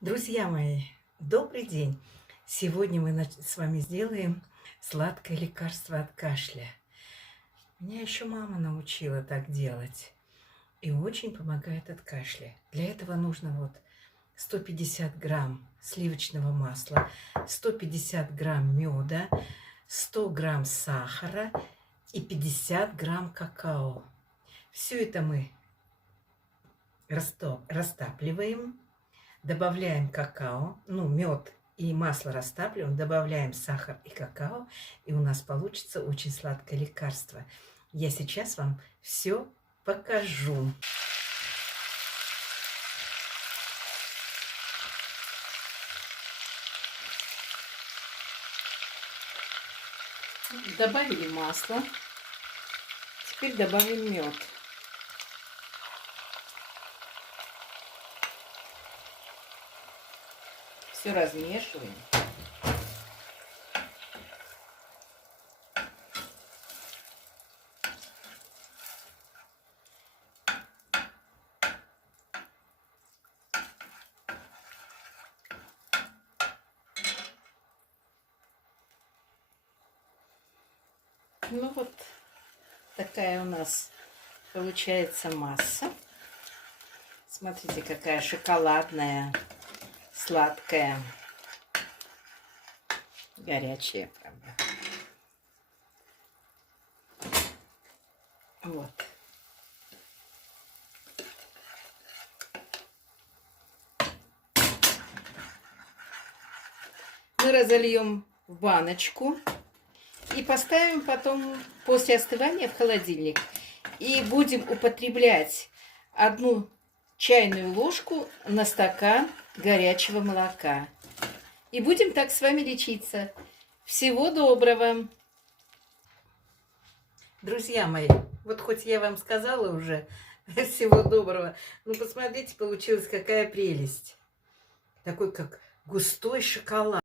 Друзья мои, добрый день! Сегодня мы с вами сделаем сладкое лекарство от кашля. Меня еще мама научила так делать. И очень помогает от кашля. Для этого нужно 150 грамм сливочного масла, 150 грамм меда, 100 грамм сахара и 50 грамм какао. Все это мы растапливаем. Добавляем какао, мед и масло растапливаем, добавляем сахар и какао, и у нас получится очень сладкое лекарство. Я сейчас вам все покажу. Добавили масло, теперь добавим мед. Все размешиваем. Вот такая у нас получается масса. Смотрите, какая шоколадная, сладкая, горячая, правда. Вот. Мы разольем в баночку и поставим потом после остывания в холодильник. И будем употреблять 1 чайную ложку на стакан горячего молока. И будем так с вами лечиться. Всего доброго! Друзья мои, хоть я вам сказала уже всего доброго, посмотрите, получилась какая прелесть. Такой как густой шоколад.